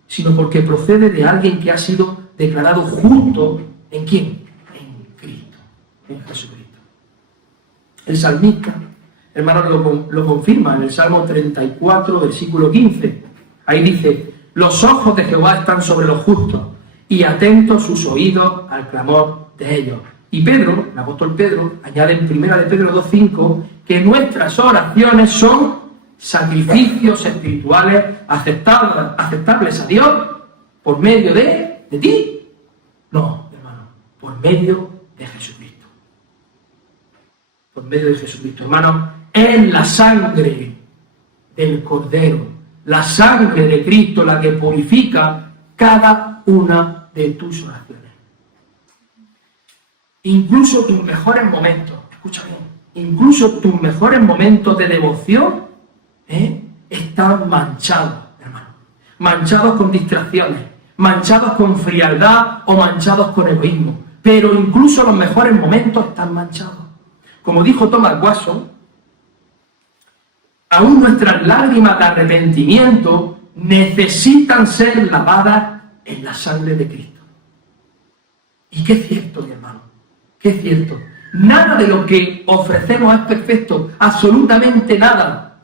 sino porque procede de alguien que ha sido declarado justo. ¿En quién? En Cristo, en Jesucristo. El salmista, hermanos, lo confirma en el Salmo 34, versículo 15. Ahí dice: los ojos de Jehová están sobre los justos, y atentos sus oídos al clamor de ellos. Y Pedro, el apóstol Pedro, añade en 1 de Pedro 2:5 que nuestras oraciones son sacrificios espirituales aceptables a Dios por medio de ti. No, hermano, por medio de Jesucristo. Por medio de Jesucristo, hermano, es la sangre del Cordero, la sangre de Cristo la que purifica cada una de tus oraciones. Incluso tus mejores momentos, escucha bien, incluso tus mejores momentos de devoción están manchados, hermano. Manchados con distracciones, manchados con frialdad o manchados con egoísmo. Pero incluso los mejores momentos están manchados. Como dijo Thomas Watson, aún nuestras lágrimas de arrepentimiento necesitan ser lavadas en la sangre de Cristo. Y qué cierto, mi hermano, qué cierto. Nada de lo que ofrecemos es perfecto, absolutamente nada.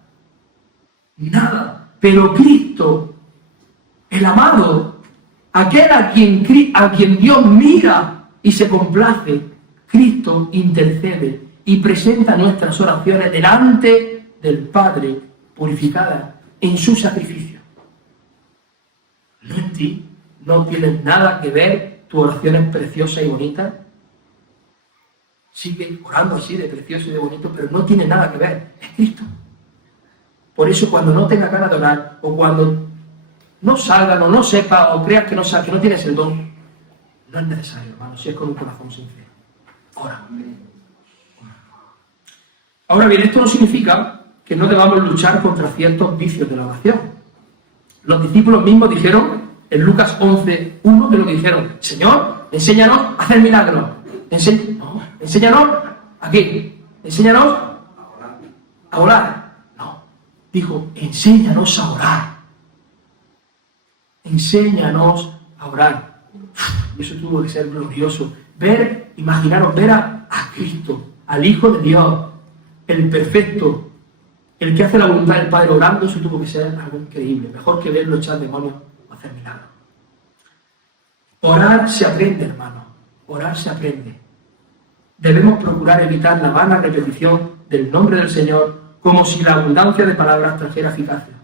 Nada. Pero Cristo, el amado, aquel a quien Dios mira y se complace, Cristo intercede y presenta nuestras oraciones delante del Padre, purificadas en su sacrificio. No en ti. No tienes nada que ver tus oraciones preciosas y bonitas. Sigue orando así de precioso y de bonito, pero no tiene nada que ver. Es Cristo. Por eso cuando no tengas ganas de orar, o cuando no salgan, o no sepas, o creas que no sabes, que no tienes el don, no es necesario, hermano, si es con un corazón sincero. Ora. Ahora bien, esto no significa que no debamos luchar contra ciertos vicios de la oración. Los discípulos mismos dijeron en Lucas 11:1 que lo que dijeron: Señor, enséñanos a hacer milagros. Enséñanos a qué? Enséñanos a orar. No, dijo: enséñanos a orar. Enséñanos a orar. Y eso tuvo que ser glorioso. Imaginaros ver a Cristo, al Hijo de Dios, el perfecto, El que hace la voluntad del Padre orando, eso tuvo que ser algo increíble. Mejor que verlo echar demonios o hacer milagros. Orar se aprende, hermano. Orar se aprende. Debemos procurar evitar la vana repetición del nombre del Señor como si la abundancia de palabras trajera eficacia.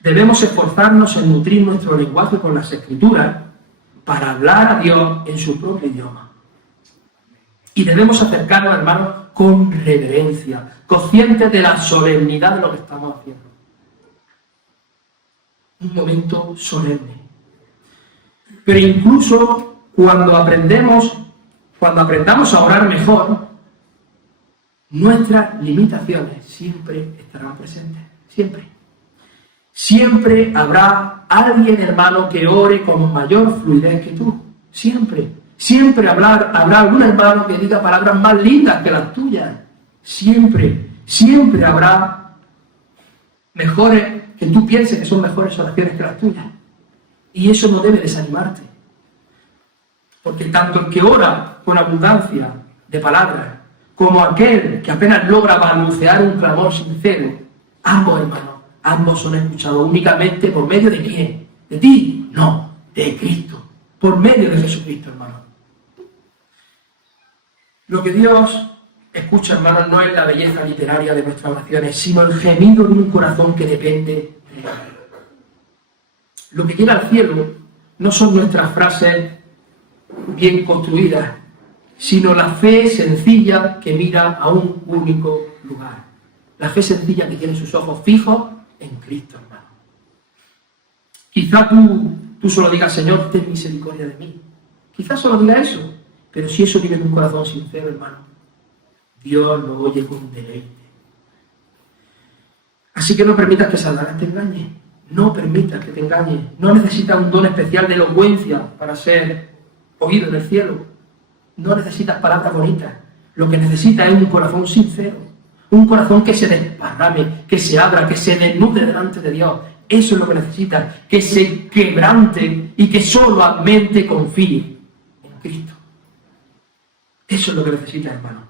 Debemos esforzarnos en nutrir nuestro lenguaje con las Escrituras para hablar a Dios en su propio idioma. Y debemos acercarnos, hermanos, con reverencia, conscientes de la solemnidad de lo que estamos haciendo. Un momento solemne. Pero incluso cuando aprendamos a orar mejor, nuestras limitaciones siempre estarán presentes. Siempre. Siempre habrá alguien, hermano, que ore con mayor fluidez que tú. Siempre. Siempre habrá algún hermano que diga palabras más lindas que las tuyas. Siempre. Siempre habrá mejores, que tú pienses que son mejores oraciones que las tuyas. Y eso no debe desanimarte. Porque tanto el que ora con abundancia de palabras, como aquel que apenas logra balbucear un clamor sincero, ambos, hermanos, ambos son escuchados únicamente por medio de ¿quién? ¿De ti? No, de Cristo. Por medio de Jesucristo, hermano. Lo que Dios escucha, hermano, no es la belleza literaria de nuestras oraciones, sino el gemido de un corazón que depende de Él. Lo que quiere al cielo no son nuestras frases bien construidas, sino la fe sencilla que mira a un único lugar. La fe sencilla que tiene sus ojos fijos en Cristo, hermano. Quizá tú solo digas, Señor, ten misericordia de mí. Quizá solo diga eso, pero si eso viene de un corazón sincero, hermano, Dios lo oye con deleite. Así que no permitas que Satanás te engañe. No permitas que te engañe. No necesitas un don especial de elocuencia para ser oído en el cielo. No necesitas palabras bonitas. Lo que necesitas es un corazón sincero. Un corazón que se desparrame, que se abra, que se desnude delante de Dios. Eso es lo que necesitas. Que se quebrante y que solamente confíe en Cristo. Eso es lo que necesitas, hermano.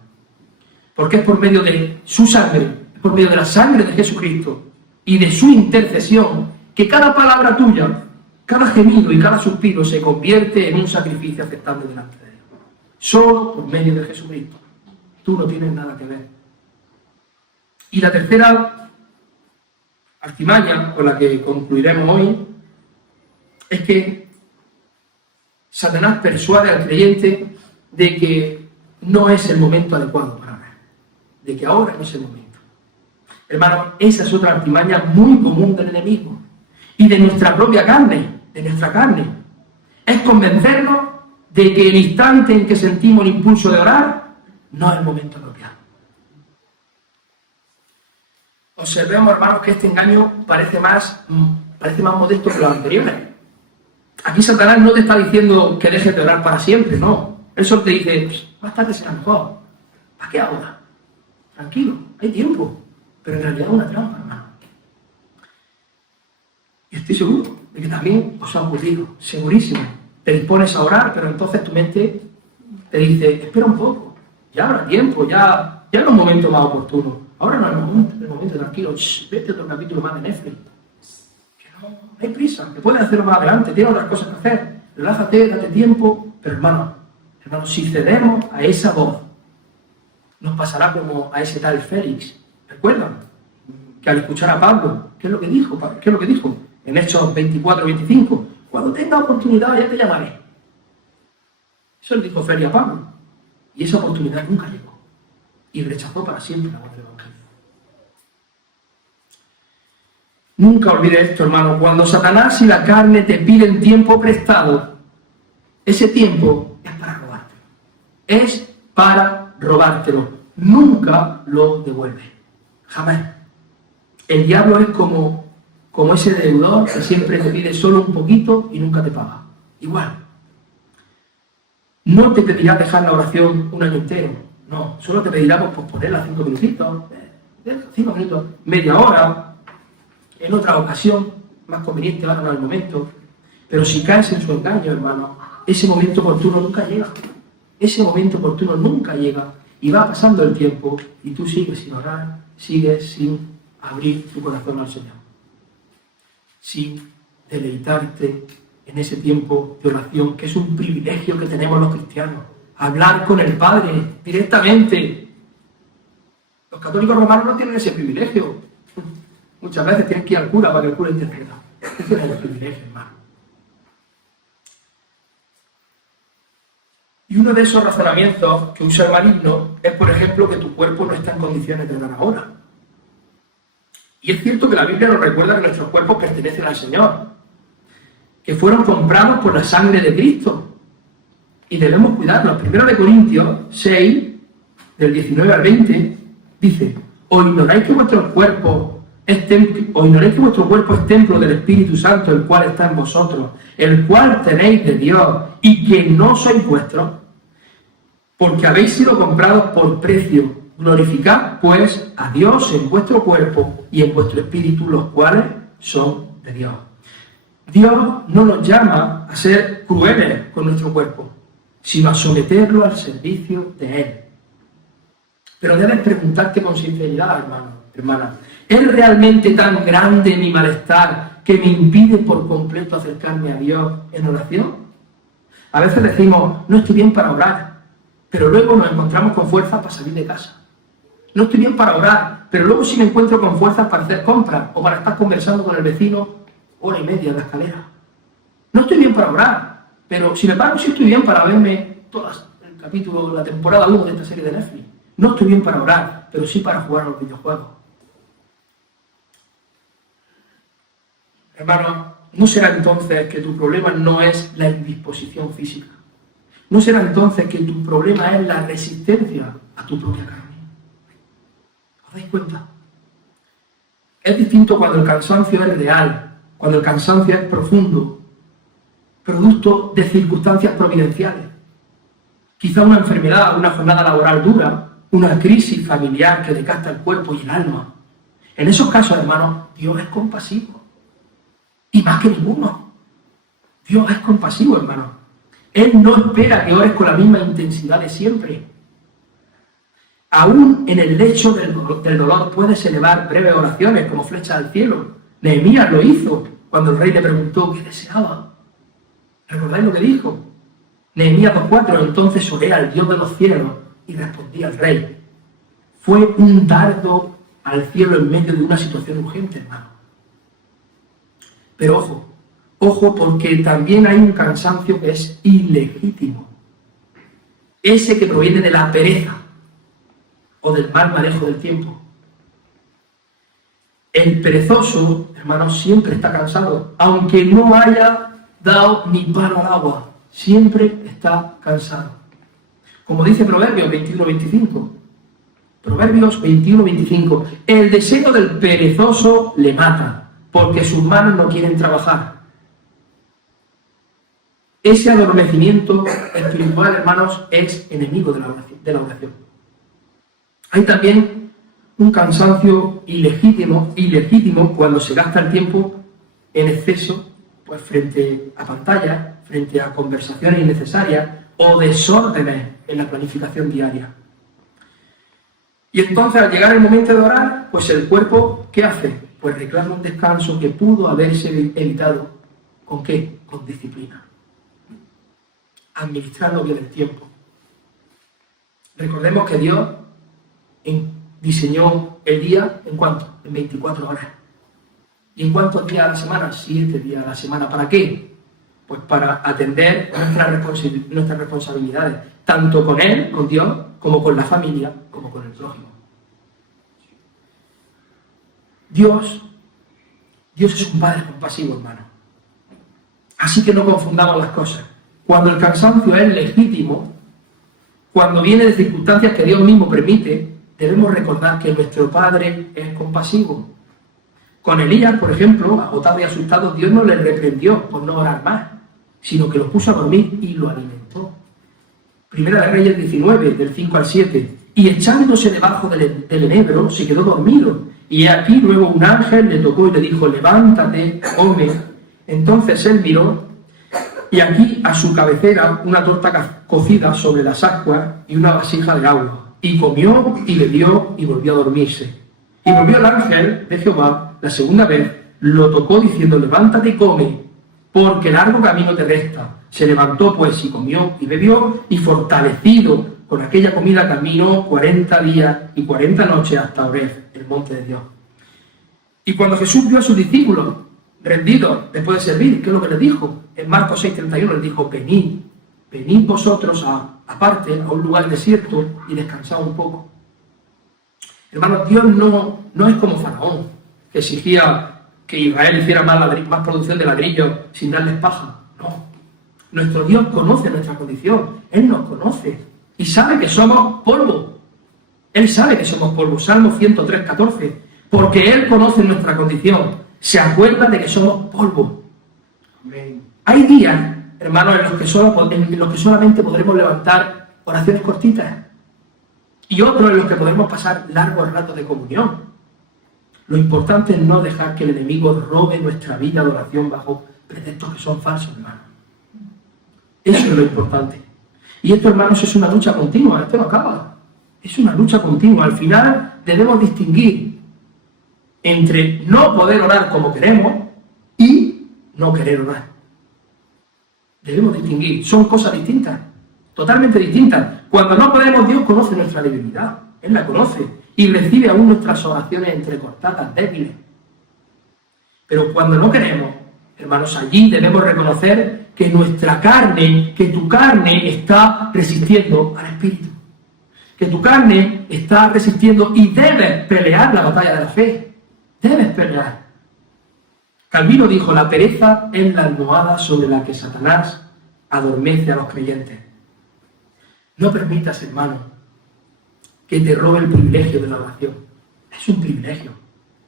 Porque es por medio de su sangre, es por medio de la sangre de Jesucristo y de su intercesión que cada palabra tuya, cada gemido y cada suspiro se convierte en un sacrificio aceptable delante de Dios. Solo por medio de Jesucristo. Tú no tienes nada que ver. Y la tercera artimaña con la que concluiremos hoy es que Satanás persuade al creyente de que no es el momento adecuado para orar, de que ahora no es el momento. Hermano, esa es otra artimaña muy común del enemigo y de nuestra propia carne, de nuestra carne. Es convencernos de que el instante en que sentimos el impulso de orar no es el momento apropiado. Observemos, hermanos, que este engaño parece más modesto que los anteriores. Aquí Satanás no te está diciendo que dejes de orar para siempre, no. Él solo te dice, más tarde será mejor. ¿Para qué ahora? Tranquilo, hay tiempo. Pero en realidad es una trampa, hermano. Y estoy seguro de que también os ha ocurrido, segurísimo. Te dispones a orar, pero entonces tu mente te dice, espera un poco, ya habrá tiempo, ya es un momento más oportuno. Ahora no es el momento tranquilo, vete otro capítulo más de Netflix. Que no hay prisa, que puedes hacerlo más adelante, tienes otras cosas que hacer. Relájate, date tiempo, pero hermano, si cedemos a esa voz, nos pasará como a ese tal Félix. ¿Recuerdan? Que al escuchar a Pablo, ¿qué es lo que dijo? ¿Qué es lo que dijo? En Hechos 24-25, cuando tenga oportunidad ya te llamaré. Eso le dijo Félix a Pablo. Y esa oportunidad nunca llegó. Y rechazó para siempre la voz del Evangelio. Nunca olvides esto, hermano. Cuando Satanás y la carne te piden tiempo prestado, ese tiempo es para robártelo. Es para robártelo. Nunca lo devuelve. Jamás. El diablo es como ese deudor que siempre te pide solo un poquito y nunca te paga. Igual. No te pedirá dejar la oración un año entero. No, solo te pedirá posponerla 5 minutitos, 5 minutos, media hora, en otra ocasión, más conveniente, ahora no es el momento. Pero si caes en su engaño, hermano, ese momento oportuno nunca llega. Ese momento oportuno nunca llega. Y va pasando el tiempo y tú sigues sin orar, sigues sin abrir tu corazón al Señor, sin deleitarte en ese tiempo de oración, que es un privilegio que tenemos los cristianos, hablar con el Padre directamente. Los católicos romanos no tienen ese privilegio. Muchas veces tienen que ir al cura para que el cura interceda. Ese es el privilegio, hermano. Y uno de esos razonamientos que usa el maligno es, por ejemplo, que tu cuerpo no está en condiciones de dar ahora. Y es cierto que la Biblia nos recuerda que nuestros cuerpos pertenecen al Señor, que fueron comprados por la sangre de Cristo y debemos cuidarlos. 1 Corintios 6, del 19 al 20, dice: ¿O ignoráis que vuestro cuerpo es templo del Espíritu Santo, el cual está en vosotros, el cual tenéis de Dios, y que no sois vuestros? Porque habéis sido comprados por precio. Glorificad, pues, a Dios en vuestro cuerpo y en vuestro espíritu, los cuales son de Dios. Dios no nos llama a ser crueles con nuestro cuerpo, sino a someterlo al servicio de Él. Pero debes preguntarte con sinceridad, hermano, hermana, ¿es realmente tan grande mi malestar que me impide por completo acercarme a Dios en oración? A veces decimos, no estoy bien para orar, pero luego nos encontramos con fuerzas para salir de casa. No estoy bien para orar, pero luego sí me encuentro con fuerzas para hacer compras o para estar conversando con el vecino hora y media en la escalera. No estoy bien para orar, pero sin embargo sí estoy bien para verme todo el capítulo, la temporada 1 de esta serie de Netflix. No estoy bien para orar, pero sí para jugar a los videojuegos. Hermano, ¿no será entonces que tu problema no es la indisposición física? ¿No será entonces que tu problema es la resistencia a tu propia carne? ¿Os dais cuenta? Es distinto cuando el cansancio es real, cuando el cansancio es profundo, producto de circunstancias providenciales. Quizá una enfermedad, una jornada laboral dura, una crisis familiar que desgasta el cuerpo y el alma. En esos casos, hermanos, Dios es compasivo. Y más que ninguno. Dios es compasivo, hermano. Él no espera que ores con la misma intensidad de siempre. Aún en el lecho del dolor puedes elevar breves oraciones como flechas al cielo. Nehemías lo hizo cuando el rey le preguntó qué deseaba. ¿Recordáis lo que dijo? Nehemías 2:4: entonces oré al Dios de los cielos y respondí al rey. Fue un dardo al cielo en medio de una situación urgente, hermano. Pero ojo, porque también hay un cansancio que es ilegítimo. Ese que proviene de la pereza o del mal manejo del tiempo. El perezoso, hermano, siempre está cansado, aunque no haya dado ni palo al agua, siempre está cansado. Como dice Proverbios 21:25. Proverbios 21:25. El deseo del perezoso le mata, porque sus manos no quieren trabajar. Ese adormecimiento espiritual, hermanos, es enemigo de la oración. Hay también un cansancio ilegítimo cuando se gasta el tiempo en exceso, pues frente a pantallas, frente a conversaciones innecesarias o desórdenes en la planificación diaria. Y entonces, al llegar el momento de orar, pues el cuerpo, ¿qué hace? Pues reclama un descanso que pudo haberse evitado. ¿Con qué? Con disciplina. Administrando bien el tiempo. Recordemos que Dios diseñó el día, ¿en cuánto? En 24 horas. ¿Y en cuántos días a la semana? 7 días a la semana. ¿Para qué? Pues para atender nuestras responsabilidades, tanto con Él, con Dios, como con la familia, como con el prójimo. Dios es un Padre compasivo, hermano. Así que no confundamos las cosas. Cuando el cansancio es legítimo, cuando viene de circunstancias que Dios mismo permite, debemos recordar que nuestro Padre es compasivo. Con Elías, por ejemplo, agotado y asustado, Dios no le reprendió por no orar más, sino que lo puso a dormir y lo alimentó. Primera de Reyes 19, del 5 al 7. Y echándose debajo del enebro, se quedó dormido. Y aquí luego un ángel le tocó y le dijo: levántate, come. Entonces él miró, y aquí a su cabecera una torta cocida sobre las ascuas y una vasija de agua. Y comió y bebió y volvió a dormirse. Y volvió el ángel de Jehová la segunda vez, lo tocó diciendo, levántate y come, porque largo camino te resta. Se levantó pues y comió y bebió, y fortalecido con aquella comida caminó 40 días y 40 noches hasta Horeb, el monte de Dios. Y cuando Jesús vio a sus discípulos rendidos después de servir, ¿qué es lo que les dijo? En Marcos 6:31 les dijo, venid vosotros aparte a un lugar desierto y descansad un poco. Hermanos, Dios no es como Faraón, que exigía que Israel hiciera más producción de ladrillos sin darles paja. No. Nuestro Dios conoce nuestra condición. Él nos conoce y sabe que somos polvo. Él sabe que somos polvo. Salmo 103:14. Porque Él conoce nuestra condición. Se acuerda de que somos polvo. Amén. Hay días, hermanos, en los que solamente podremos levantar oraciones cortitas. Y otros en los que podemos pasar largos ratos de comunión. Lo importante es no dejar que el enemigo robe nuestra vida de oración bajo pretextos que son falsos, hermanos. Eso es lo importante. Y esto, hermanos, es una lucha continua, esto no acaba. Es una lucha continua. Al final debemos distinguir entre no poder orar como queremos y no querer orar. Debemos distinguir. Son cosas distintas, totalmente distintas. Cuando no podemos, Dios conoce nuestra debilidad. Él la conoce y recibe aún nuestras oraciones entrecortadas, débiles. Pero cuando no queremos, hermanos, allí debemos reconocer que nuestra carne, que tu carne está resistiendo al Espíritu. Que tu carne está resistiendo y debes pelear la batalla de la fe. Debes pelear. Calvino dijo, la pereza es la almohada sobre la que Satanás adormece a los creyentes. No permitas, hermano, que te robe el privilegio de la oración. Es un privilegio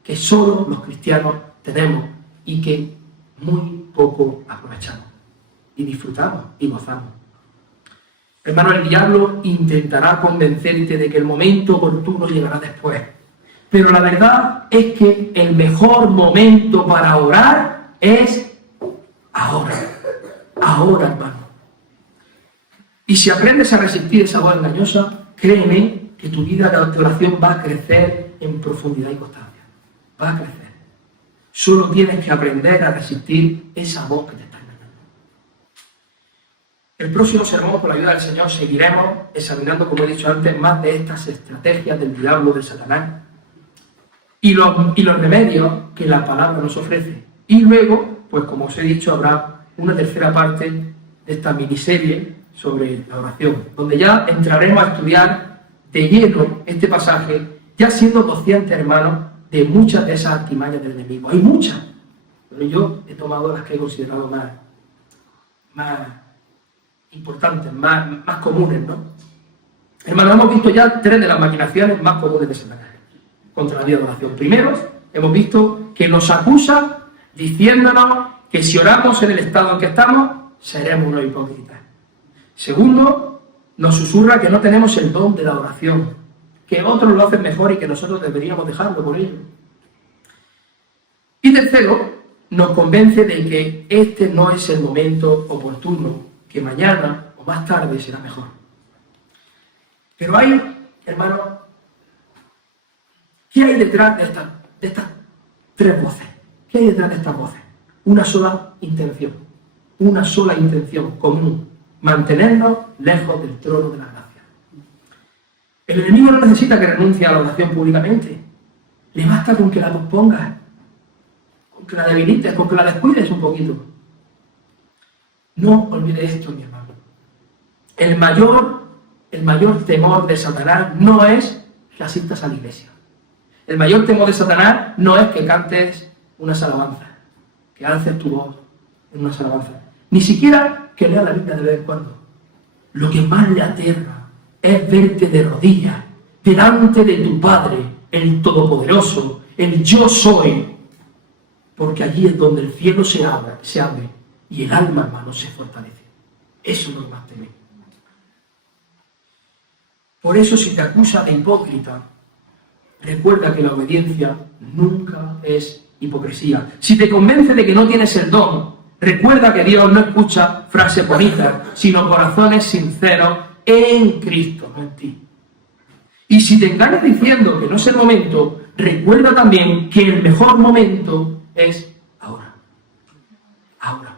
que solo los cristianos tenemos y que muy poco aprovechamos y disfrutamos y gozamos. Hermano, el diablo intentará convencerte de que el momento oportuno llegará después. Pero la verdad es que el mejor momento para orar es ahora. Ahora, hermano. Y si aprendes a resistir esa voz engañosa, créeme que tu vida de oración va a crecer en profundidad y constancia. Va a crecer. Solo tienes que aprender a resistir esa voz que te está engañando. El próximo sermón, con la ayuda del Señor, seguiremos examinando, como he dicho antes, más de estas estrategias del diablo, de Satanás, y los remedios que la palabra nos ofrece. Y luego, pues como os he dicho, habrá una tercera parte de esta miniserie sobre la oración, donde ya entraremos a estudiar de lleno este pasaje, ya siendo conscientes, hermanos, de muchas de esas artimañas del enemigo. Hay muchas, pero yo he tomado las que he considerado más importantes, más comunes, ¿no? Hermanos, hemos visto ya 3 de las maquinaciones más comunes de Satanás contra la vida de oración. Primero, hemos visto que nos acusa diciéndonos que si oramos en el estado en que estamos, seremos unos hipócritas. Segundo, nos susurra que no tenemos el don de la oración, que otros lo hacen mejor y que nosotros deberíamos dejarlo por ello. Y tercero, nos convence de que este no es el momento oportuno, que mañana o más tarde será mejor. Pero hay, hermanos, ¿qué hay detrás de estas 3 voces? ¿Qué hay detrás de estas voces? Una sola intención común: mantenernos lejos del trono de la gracia. El enemigo no necesita que renuncie a la oración públicamente. Le basta con que la pospongas, con que la debilites, con que la descuides un poquito. No olvides esto, mi hermano. El mayor temor de Satanás no es que asistas a la iglesia. El mayor temor de Satanás no es que cantes unas alabanzas, que alces tu voz en unas alabanzas. Ni siquiera que leas la Biblia de vez en cuando. Lo que más le aterra es verte de rodillas delante de tu Padre, el Todopoderoso, el Yo Soy, porque allí es donde el cielo se abre y el alma, hermano, se fortalece. Eso es lo que más teme. Por eso, si te acusa de hipócrita, recuerda que la obediencia nunca es hipocresía. Si te convence de que no tienes el don, recuerda que Dios no escucha frases bonitas, sino corazones sinceros en Cristo, no en ti. Y si te engañas diciendo que no es el momento, recuerda también que el mejor momento es ahora. Ahora.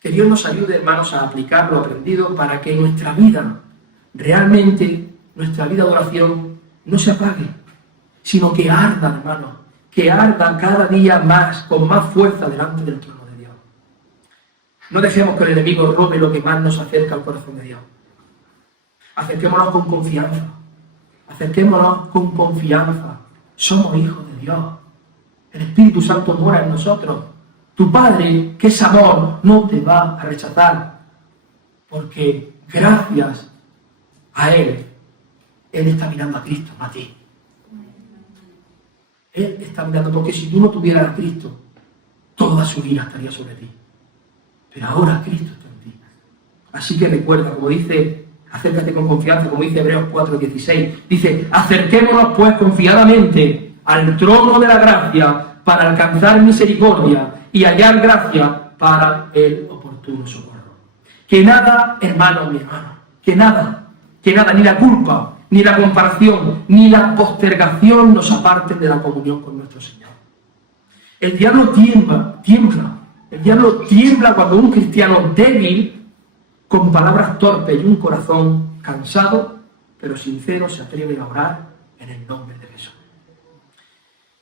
Que Dios nos ayude, hermanos, a aplicar lo aprendido para que nuestra vida, realmente, nuestra vida de oración, no se apague, sino que arda, hermanos, que arda cada día más, con más fuerza delante del trono de Dios. No dejemos que el enemigo robe lo que más nos acerca al corazón de Dios. Acerquémonos con confianza. Acerquémonos con confianza. Somos hijos de Dios. El Espíritu Santo mora en nosotros. Tu Padre, que es amor, no te va a rechazar. Porque gracias a Él está mirando a Cristo, no a ti. Él está mirando, porque si tú no tuvieras a Cristo, toda su ira estaría sobre ti. Pero ahora Cristo está en ti. Así que recuerda, como dice, acércate con confianza, como dice Hebreos 4:16, dice, acerquémonos pues confiadamente al trono de la gracia para alcanzar misericordia y hallar gracia para el oportuno socorro. Que nada, hermano, mi hermano, que nada, ni la culpa, ni la comparación, ni la postergación nos aparten de la comunión con nuestro Señor. El diablo tiembla. El diablo tiembla cuando un cristiano débil, con palabras torpes y un corazón cansado, pero sincero, se atreve a orar en el nombre de Jesús.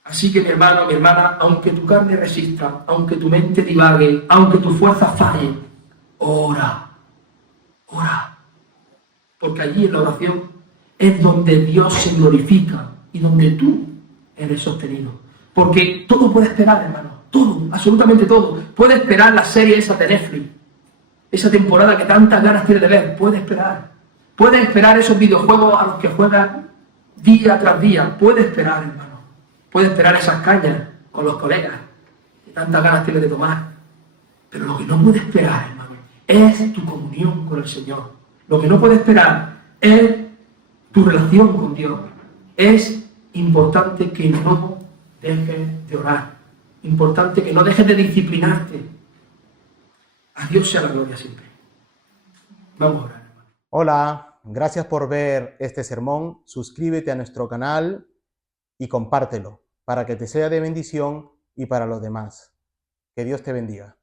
Así que, mi hermano, mi hermana, aunque tu carne resista, aunque tu mente divague, aunque tu fuerza falle, ora. Porque allí en la oración es donde Dios se glorifica y donde tú eres sostenido. Porque todo puede esperar, hermano. Todo, absolutamente todo. Puede esperar la serie esa de Netflix. Esa temporada que tantas ganas tiene de ver. Puede esperar. Puede esperar esos videojuegos a los que juegan día tras día. Puede esperar, hermano. Puede esperar esas cañas con los colegas que tantas ganas tiene de tomar. Pero lo que no puede esperar, hermano, es tu comunión con el Señor. Lo que no puede esperar es tu relación con Dios. Es importante que no dejes de orar. Importante que no dejes de disciplinarte. A Dios sea la gloria siempre. Vamos a orar, hermano. Hola, gracias por ver este sermón. Suscríbete a nuestro canal y compártelo para que te sea de bendición y para los demás. Que Dios te bendiga.